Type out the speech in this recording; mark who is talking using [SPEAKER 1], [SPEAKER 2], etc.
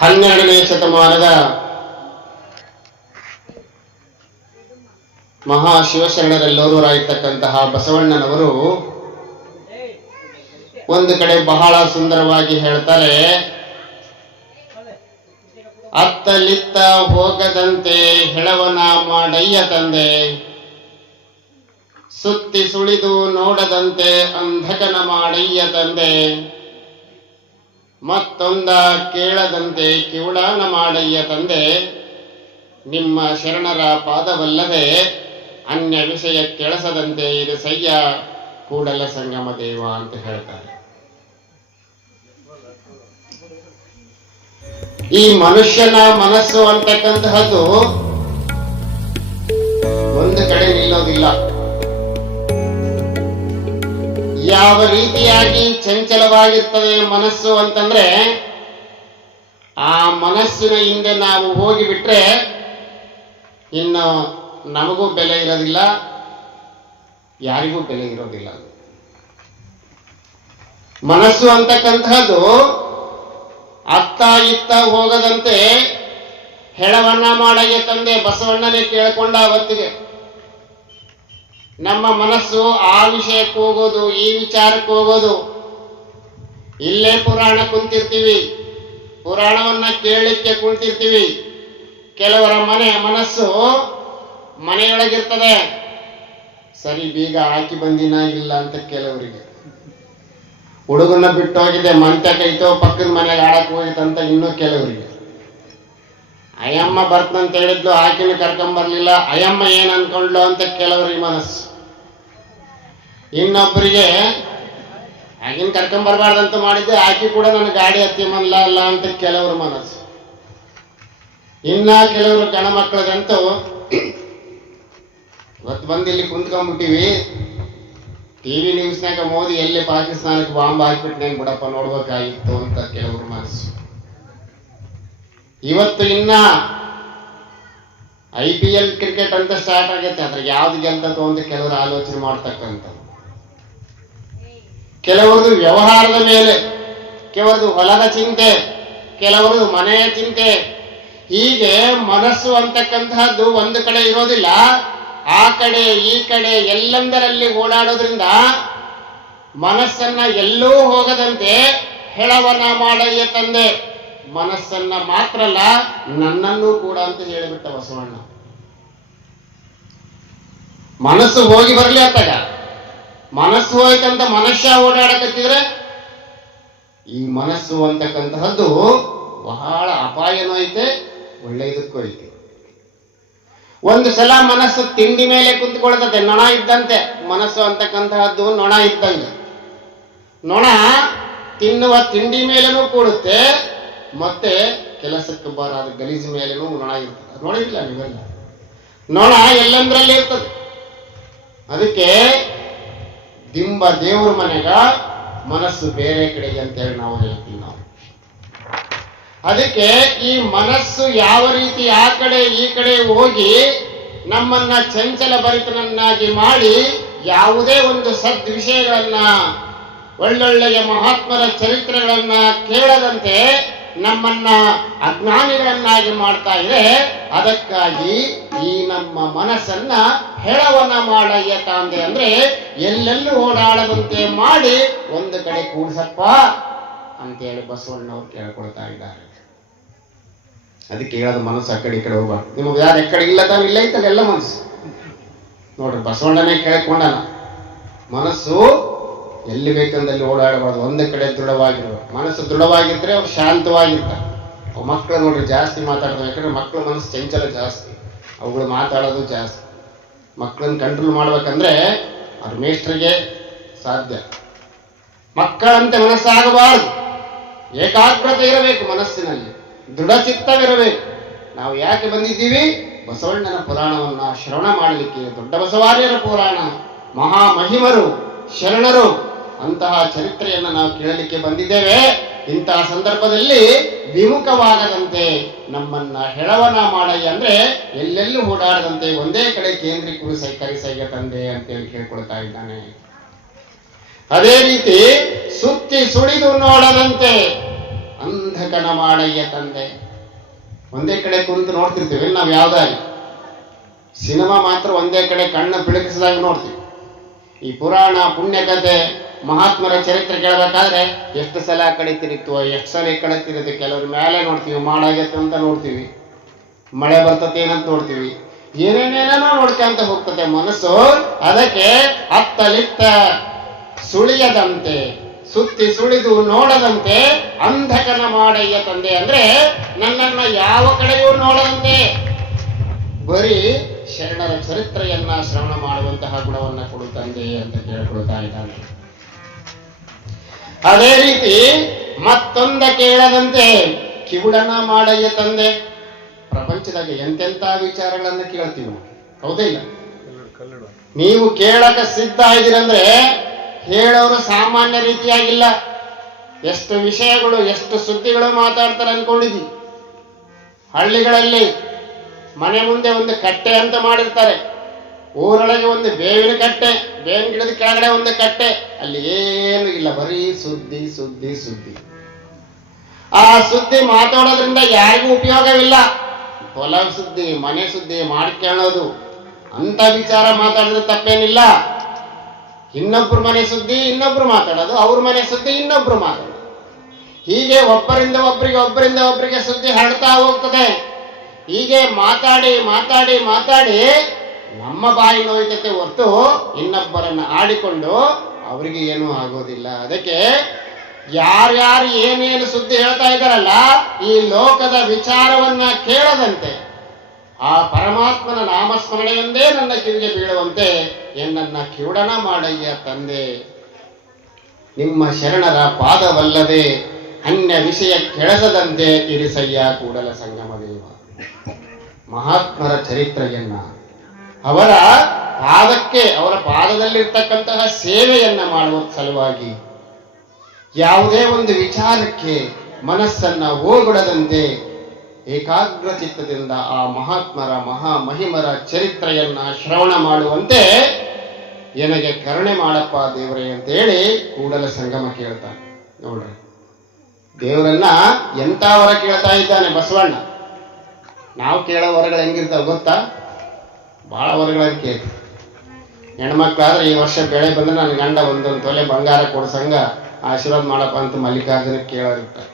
[SPEAKER 1] ಹನ್ನೆರಡನೇ ಶತಮಾನದ ಮಹಾ ಬಸವಣ್ಣನವರು ಒಂದು ಕಡೆ ಬಹಳ ಸುಂದರವಾಗಿ ಹೇಳ್ತಾರೆ, ಅತ್ತಲಿತ್ತ ಹೋಗದಂತೆ ಹೆಳವನ ಮಾಡಯ್ಯ ತಂದೆ, ಸುತ್ತಿ ಸುಳಿದು ನೋಡದಂತೆ ಅಂಧಕನ ಮಾಡಯ್ಯ ತಂದೆ. ಮತ್ತೊಂದ ಕೇಳದಂತೆ ಕಿವುಡಾನ ಮಾಡಯ್ಯ ತಂದೆ, ನಿಮ್ಮ ಶರಣರ ಪಾದವಲ್ಲದೆ ಅನ್ಯ ವಿಷಯ ಕೆಳಸದಂತೆ ಇದು ಸಯ್ಯ ಕೂಡಲ ಸಂಗಮ ದೇವ ಅಂತ ಹೇಳ್ತಾರೆ. ಈ ಮನುಷ್ಯನ ಮನಸ್ಸು ಅಂತಕ್ಕಂತಹದ್ದು ಒಂದು ಕಡೆ ನಿಲ್ಲೋದಿಲ್ಲ. ಯಾವ ರೀತಿಯಾಗಿ ಚಂಚಲವಾಗಿರ್ತದೆ ಮನಸ್ಸು ಅಂತಂದ್ರೆ, ಆ ಮನಸ್ಸಿನ ಹಿಂದೆ ನಾವು ಹೋಗಿಬಿಟ್ರೆ ಇನ್ನು ನಮಗೂ ಬೆಲೆ ಇರೋದಿಲ್ಲ, ಯಾರಿಗೂ ಬೆಲೆ ಇರೋದಿಲ್ಲ ಮನಸ್ಸು ಅಂತಕ್ಕಂತಹದ್ದು ಅತ್ತ ಇತ್ತ ಹೋಗದಂತೆ ಹೆಳವಣ್ಣ ಮಾಡಗೆ ತಂದೆ ಬಸವಣ್ಣನೇ ಕೇಳಿಕೊಂಡ ಅವತ್ತಿಗೆ ನಮ್ಮ ಮನಸ್ಸು ಆ ವಿಷಯಕ್ಕೆ ಹೋಗೋದು, ಈ ವಿಚಾರಕ್ಕೆ ಹೋಗೋದು. ಇಲ್ಲೇ ಪುರಾಣ ಕುಂತಿರ್ತೀವಿ. ಪುರಾಣವನ್ನ ಕೇಳಲಿಕ್ಕೆ ಕುಳಿತಿರ್ತೀವಿ ಕೆಲವರ ಮನೆ, ಮನಸ್ಸು ಮನೆಯೊಳಗಿರ್ತದೆ. ಸರಿ, ಬೀಗ ಹಾಕಿ ಬಂದಿನಾಗಿಲ್ಲ ಅಂತ ಕೆಲವರಿಗೆ ಹುಡುಗನ ಬಿಟ್ಟು ಹೋಗಿದೆ ಮಂತ ಕೈತೋ ಪಕ್ಕದ ಮನೆಗೆ ಆಡಕ್ ಅಂತ ಇನ್ನೂ ಕೆಲವರಿಗೆ ಅಯ್ಯಮ್ಮ ಬರ್ತಂತ ಹೇಳಿದ್ಲು, ಆಕಿನ ಕರ್ಕೊಂಬರ್ಲಿಲ್ಲ. ಅಯ್ಯಮ್ಮ ಏನ್ ಅನ್ಕೊಂಡ್ಲು ಅಂತ ಕೆಲವರಿಗೆ ಮನಸ್ಸು. ಇನ್ನೊಬ್ಬರಿಗೆ ಆಗಿನ ಕರ್ಕೊಂಬರ್ಬಾರ್ದಂತ ಮಾಡಿದ್ದೆ, ಆಕೆ ಕೂಡ ನನ್ನ ಗಾಡಿ ಹತ್ತಿ ಮನ್ಲ ಅಲ್ಲ ಅಂತ ಕೆಲವ್ರ ಮನಸ್ಸು. ಇನ್ನ ಕೆಲವರು ಗಣ ಮಕ್ಕಳದಂತೂ ಇವತ್ತು ಬಂದು ಇಲ್ಲಿ ಕುಂತ್ಕೊಂಡ್ಬಿಟ್ಟಿವಿ. ಟಿವಿ ನ್ಯೂಸ್ನಾಗ ಮೋದಿ ಎಲ್ಲಿ ಪಾಕಿಸ್ತಾನಕ್ಕೆ ಬಾಂಬ್ ಹಾಕ್ಬಿಟ್ನೇನ್ ಬಿಡಪ್ಪ, ನೋಡ್ಬೇಕಾಗಿತ್ತು ಅಂತ ಕೆಲವ್ರ ಮನಸ್ಸು. ಇವತ್ತು ಇನ್ನ ಐ ಪಿ ಎಲ್ ಕ್ರಿಕೆಟ್ ಅಂತ ಸ್ಟಾರ್ಟ್ ಆಗೈತೆ, ಅದ್ರಾಗ ಯಾವ್ದು ಗೆಲ್ತದೋ ಅಂತ ಕೆಲವರು ಆಲೋಚನೆ ಮಾಡ್ತಕ್ಕಂಥ ಕೆಲವರದು ವ್ಯವಹಾರದ ಮೇಲೆ, ಕೆಲವರದು ಹೊಲದ ಚಿಂತೆ, ಕೆಲವರದು ಮನೆಯ ಚಿಂತೆ. ಹೀಗೆ ಮನಸ್ಸು ಅಂತಕ್ಕಂತಹದ್ದು ಒಂದು ಕಡೆ ಇರೋದಿಲ್ಲ. ಆ ಕಡೆ, ಈ ಕಡೆ ಎಲ್ಲೆಂದರಲ್ಲಿ ಓಡಾಡೋದ್ರಿಂದ ಮನಸ್ಸನ್ನ ಎಲ್ಲೂ ಹೋಗದಂತೆ ಹೆಳವನ ಮಾಡಯ್ಯ ತಂದೆ. ಮನಸ್ಸನ್ನ ಮಾತ್ರ ಅಲ್ಲ, ನನ್ನನ್ನೂ ಕೂಡ ಅಂತ ಹೇಳಿಬಿಟ್ಟ ಬಸವಣ್ಣ. ಮನಸ್ಸು ಹೋಗಿ ಬರಲಿ ಅತ್ತಾಗ. ಮನಸ್ಸು ಹೋಯ್ತಂತ ಮನುಷ್ಯ ಓಡಾಡಕತ್ತಿದ್ರೆ, ಈ ಮನಸ್ಸು ಅಂತಕ್ಕಂತಹದ್ದು ಬಹಳ ಅಪಾಯನೂ ಐತೆ, ಒಳ್ಳೆಯದಕ್ಕೂ ಐತೆ. ಒಂದು ಸಲ ಮನಸ್ಸು ತಿಂಡಿ ಮೇಲೆ ಕುಂತ್ಕೊಳ್ತದೆ, ನೊಣ ಇದ್ದಂತೆ. ಮನಸ್ಸು ಅಂತಕ್ಕಂತಹದ್ದು ನೊಣ ಇದ್ದಂಗೆ. ನೊಣ ತಿನ್ನುವ ತಿಂಡಿ ಮೇಲೆನೂ ಕೂಡುತ್ತೆ, ಮತ್ತೆ ಕೆಲಸಕ್ಕೆ ಬರಾದ ಗಲೀಜು ಮೇಲೆನೂ ನೊಣ ಇರ್ತದೆ. ನೋಡಿಲ್ಲ ನೀವೆಲ್ಲ? ನೊಣ ಎಲ್ಲಂದ್ರಲ್ಲಿ ಇರ್ತದೆ. ಅದಕ್ಕೆ ದಿಂಬ ದೇವ್ರ ಮನೆಗ ಮನಸ್ಸು ಬೇರೆ ಕಡೆಗೆ ಅಂತೇಳಿ ನಾವು ಹೇಳ್ತೀವಿ ನಾವು. ಅದಕ್ಕೆ ಈ ಮನಸ್ಸು ಯಾವ ರೀತಿ ಆ ಕಡೆ ಈ ಕಡೆ ಹೋಗಿ ನಮ್ಮನ್ನ ಚಂಚಲ ಭರಿತನನ್ನಾಗಿ ಮಾಡಿ ಯಾವುದೇ ಒಂದು ಸದ್ ವಿಷಯಗಳನ್ನ ಒಳ್ಳೊಳ್ಳೆಯ ಮಹಾತ್ಮರ ಚರಿತ್ರೆಗಳನ್ನ ಕೇಳದಂತೆ ನಮ್ಮನ್ನ ಅಜ್ಞಾನಿಗಳನ್ನಾಗಿ ಮಾಡ್ತಾ ಇದೆ, ಅದಕ್ಕಾಗಿ ಈ ನಮ್ಮ ಮನಸ್ಸನ್ನ ಹೆಳವನ ಮಾಡಯ್ಯ ತಾಂದೆ ಅಂದ್ರೆ ಎಲ್ಲೆಲ್ಲೂ ಓಡಾಡದಂತೆ ಮಾಡಿ ಒಂದು ಕಡೆ ಕೂಡಿಸಪ್ಪ ಅಂತೇಳಿ ಬಸವಣ್ಣವ್ರು ಕೇಳ್ಕೊಳ್ತಾ ಇದ್ದಾರೆ. ಅದಕ್ಕೆ ಹೇಳೋದು ಮನಸ್ಸು ಆ ಕಡೆ ಈ ಕಡೆ ಹೋಗ್ಬಾರ್ದು ನಿಮಗೆ ಯಾರು ಎಕ್ಕಡೆ ಇಲ್ಲ ತಾನು ಇಲ್ಲ ಐತಲ್ಲ ಎಲ್ಲ ಮನಸ್ಸು. ನೋಡ್ರಿ, ಬಸವಣ್ಣನೇ ಕೇಳ್ಕೊಂಡನ. ಮನಸ್ಸು ಎಲ್ಲಿ ಬೇಕಂದಲ್ಲಿ ಓಡಾಡಬಾರ್ದು. ಒಂದೇ ಕಡೆ ದೃಢವಾಗಿರ್ಬೇಕು ಮನಸ್ಸು ದೃಢವಾಗಿದ್ರೆ ಅವ್ರು ಶಾಂತವಾಗಿರ್ತಾರೆ. ಅವು ಮಕ್ಕಳು ನೋಡ್ರಿ, ಜಾಸ್ತಿ ಮಾತಾಡ್ತಾರೆ. ಯಾಕಂದ್ರೆ ಮಕ್ಕಳ ಮನಸ್ಸು ಚಂಚಲ ಜಾಸ್ತಿ. ಅವುಗಳು ಮಾತಾಡೋದು ಜಾಸ್ತಿ. ಮಕ್ಕಳನ್ನ ಕಂಟ್ರೋಲ್ ಮಾಡ್ಬೇಕಂದ್ರೆ ಅವ್ರ ಮೇಷ್ಟ್ರಿಗೆ ಸಾಧ್ಯ. ಮಕ್ಕಳಂತೆ ಮನಸ್ಸಾಗಬಾರದು. ಏಕಾಗ್ರತೆ ಇರಬೇಕು ಮನಸ್ಸಿನಲ್ಲಿ. ದೃಢಚಿತ್ತವಿರಬೇಕು ನಾವು ಯಾಕೆ ಬಂದಿದ್ದೀವಿ? ಬಸವಣ್ಣನ ಪುರಾಣವನ್ನು ಶ್ರವಣ ಮಾಡಲಿಕ್ಕೆ ದೊಡ್ಡ ಬಸವಾರ್ಯರ ಪುರಾಣ. ಮಹಾಮಹಿಮರು ಶರಣರು. ಅಂತಹ ಚರಿತ್ರೆಯನ್ನು ನಾವು ಕೇಳಲಿಕ್ಕೆ ಬಂದಿದ್ದೇವೆ. ಇಂತಹ ಸಂದರ್ಭದಲ್ಲಿ ವಿಮುಖವಾಗದಂತೆ ನಮ್ಮನ್ನ ಹೆಳವನ ಮಾಡಯ್ಯ ಅಂದ್ರೆ ಎಲ್ಲೆಲ್ಲೂ ಓಡಾಡದಂತೆ ಒಂದೇ ಕಡೆ ಕೇಂದ್ರೀಕೃತ ಕರಿಸಯ್ಯ ತಂದೆ ಅಂತೇಳಿ ಕೇಳ್ಕೊಳ್ತಾ ಇದ್ದಾನೆ. ಅದೇ ರೀತಿ ಸುತ್ತಿ ಸುಳಿದು ನೋಡದಂತೆ ಅಂಧಕನ ಮಾಡಯ್ಯ ತಂದೆ. ಒಂದೇ ಕಡೆ ಕುಂತು ನೋಡ್ತಿರ್ತೀವಿ ನಾವು ಯಾವ್ದಾಗಿ ಸಿನಿಮಾ ಮಾತ್ರ ಒಂದೇ ಕಡೆ ಕಣ್ಣು ಬಿಳಕಿಸಿದಾಗ ನೋಡ್ತೀವಿ. ಈ ಪುರಾಣ ಪುಣ್ಯಕಥೆ ಮಹಾತ್ಮರ ಚರಿತ್ರೆ ಕೇಳಬೇಕಾದ್ರೆ ಎಷ್ಟು ಸಲ ಆ ಎಷ್ಟು ಸಲ ಕಡೆ ಮೇಲೆ ನೋಡ್ತೀವಿ, ಮಾಡಾಗೈತೆ ಅಂತ ನೋಡ್ತೀವಿ. ಮಳೆ ಬರ್ತತೆ ಏನಂತ ನೋಡ್ತೀವಿ. ಏನೇನೇನೋ ನೋಡ್ಕೊಂತ ಹೋಗ್ತದೆ ಮನಸ್ಸು, ಅದಕ್ಕೆ ಅತ್ತಲಿತ್ತ ಸುಳಿಯದಂತೆ, ಸುತ್ತಿ ಸುಳಿದು ನೋಡದಂತೆ ಅಂಧಕನ ಮಾಡಯ್ಯ ತಂದೆ ಅಂದ್ರೆ ನನ್ನನ್ನ ಯಾವ ಕಡೆಯೂ ನೋಡದಂತೆ. ಬರೀ ಶರಣರ ಚರಿತ್ರೆಯನ್ನ ಶ್ರವಣ ಮಾಡುವಂತಹ ಗುಣವನ್ನ ಕೊಡು ತಂದೆ ಅಂತ ಕೇಳ್ಕೊಳ್ತಾ ಇದ್ದಾನೆ. ಅದೇ ರೀತಿ ಮತ್ತೊಂದ ಕೇಳದಂತೆ ಕಿವುಡನ ಮಾಡಯ್ಯ ತಂದೆ. ಪ್ರಪಂಚದಾಗ ಎಂತೆಂತ ವಿಚಾರಗಳನ್ನ ಕೇಳ್ತೀವಿ ಹೌದೇ ಇಲ್ಲ? ನೀವು ಕೇಳಕ ಸಿದ್ಧ ಇದ್ದೀರಂದ್ರೆ ಹೇಳೋರು ಸಾಮಾನ್ಯ ರೀತಿಯಾಗಿಲ್ಲ. ಎಷ್ಟು ವಿಷಯಗಳು, ಎಷ್ಟು ಸುದ್ದಿಗಳು ಮಾತಾಡ್ತಾರೆ ಅನ್ಕೊಂಡಿದ್ವಿ ಹಳ್ಳಿಗಳಲ್ಲಿ ಮನೆ ಮುಂದೆ ಒಂದು ಕಟ್ಟೆ ಅಂತ ಮಾಡಿರ್ತಾರೆ. ಊರೊಳಗೆ ಒಂದು ಬೇವಿನ ಕಟ್ಟೆ, ಬೇವಿನ ಗಿಡದ ಕೆಳಗಡೆ ಒಂದು ಕಟ್ಟೆ, ಅಲ್ಲಿ ಏನು ಇಲ್ಲ, ಬರೀ ಸುದ್ದಿ ಸುದ್ದಿ ಸುದ್ದಿ. ಆ ಸುದ್ದಿ ಮಾತಾಡೋದ್ರಿಂದ ಯಾರಿಗೂ ಉಪಯೋಗವಿಲ್ಲ. ಹೊಲ ಸುದ್ದಿ, ಮನೆ ಸುದ್ದಿ ಮಾಡ್ಕೊಳ್ಳೋದು ಅಂತ ವಿಚಾರ ಮಾತಾಡಿದ್ರೆ ತಪ್ಪೇನಿಲ್ಲ. ಇನ್ನೊಬ್ರು ಮನೆ ಸುದ್ದಿ, ಇನ್ನೊಬ್ರು ಮಾತಾಡೋದು, ಅವ್ರ ಮನೆ ಸುದ್ದಿ, ಇನ್ನೊಬ್ರು ಮಾತಾಡೋದು. ಹೀಗೆ ಒಬ್ಬರಿಂದ ಒಬ್ಬರಿಗೆ ಒಬ್ಬರಿಂದ ಒಬ್ಬರಿಗೆ ಸುದ್ದಿ ಹರಡ್ತಾ ಹೋಗ್ತದೆ. ಹೀಗೆ ಮಾತಾಡಿ ಮಾತಾಡಿ ಮಾತಾಡಿ ನಮ್ಮ ಬಾಯಿ ನೋಯ್ತತೆ ಹೊರತು ಇನ್ನೊಬ್ಬರನ್ನು ಆಡಿಕೊಂಡು ಅವರಿಗೆ ಏನೂ ಆಗೋದಿಲ್ಲ. ಅದಕ್ಕೆ ಯಾರ್ಯಾರು ಏನೇನು ಸುದ್ದಿ ಹೇಳ್ತಾ ಇದ್ದಾರಲ್ಲ, ಈ ಲೋಕದ ವಿಚಾರವನ್ನ ಕೇಳದಂತೆ, ಆ ಪರಮಾತ್ಮನ ನಾಮಸ್ಮರಣೆಯೊಂದೇ ನನ್ನ ಕಿವಿಗೆ ಬೀಳುವಂತೆ ಎನ್ನನ್ನ ಕಿವುಡನ ಮಾಡಯ್ಯ ತಂದೆ. ನಿಮ್ಮ ಶರಣರ ಪಾದವಲ್ಲದೆ ಅನ್ಯ ವಿಷಯ ಕೆಳಸದಂತೆ ಇರಿಸಯ್ಯ ಕೂಡಲ ಸಂಗಮದೇವ. ಮಹಾತ್ಮರ ಚರಿತ್ರೆಯನ್ನ ಅವರ ಪಾದಕ್ಕೆ, ಅವರ ಪಾದದಲ್ಲಿರ್ತಕ್ಕಂತಹ ಸೇವೆಯನ್ನ ಮಾಡುವ ಸಲುವಾಗಿ ಯಾವುದೇ ಒಂದು ವಿಚಾರಕ್ಕೆ ಮನಸ್ಸನ್ನ ಓಗೊಡದಂತೆ ಏಕಾಗ್ರ ಚಿತ್ತದಿಂದ ಆ ಮಹಾತ್ಮರ ಮಹಾ ಮಹಿಮರ ಚರಿತ್ರೆಯನ್ನ ಶ್ರವಣ ಮಾಡುವಂತೆ ನನಗೆ ಕರುಣೆ ಮಾಡಪ್ಪ ದೇವರೇ ಅಂತೇಳಿ ಕೂಡಲ ಸಂಗಮ ಕೇಳ್ತಾನೆ. ನೋಡ್ರಿ. ದೇವರನ್ನ ಎಂತ ವರ ಕೇಳ್ತಾ ಇದ್ದಾನೆ ಬಸವಣ್ಣ? ನಾವು ಕೇಳೋ ವರಗಳು ಹೆಂಗಿರ್ತಾವ ಗೊತ್ತಾ? ಬಹಳ ವರಗಳನ್ನು ಕೇಳ್ತೀವಿ ಹೆಣ್ಮಕ್ಳಾದ್ರೆ ಈ ವರ್ಷ ಬೆಳೆ ಬಂದ್ರೆ ನನ್ನ ಗಂಡ ಒಂದೊಂದು ತೊಲೆ ಬಂಗಾರ ಕೊಡ್ಸಂಗ ಆಶೀರ್ವಾದ ಮಾಡಪ್ಪ ಅಂತ ಮಲ್ಲಿಕಾರ್ಜುನ ಕೇಳೋರಿರ್ತಾರೆ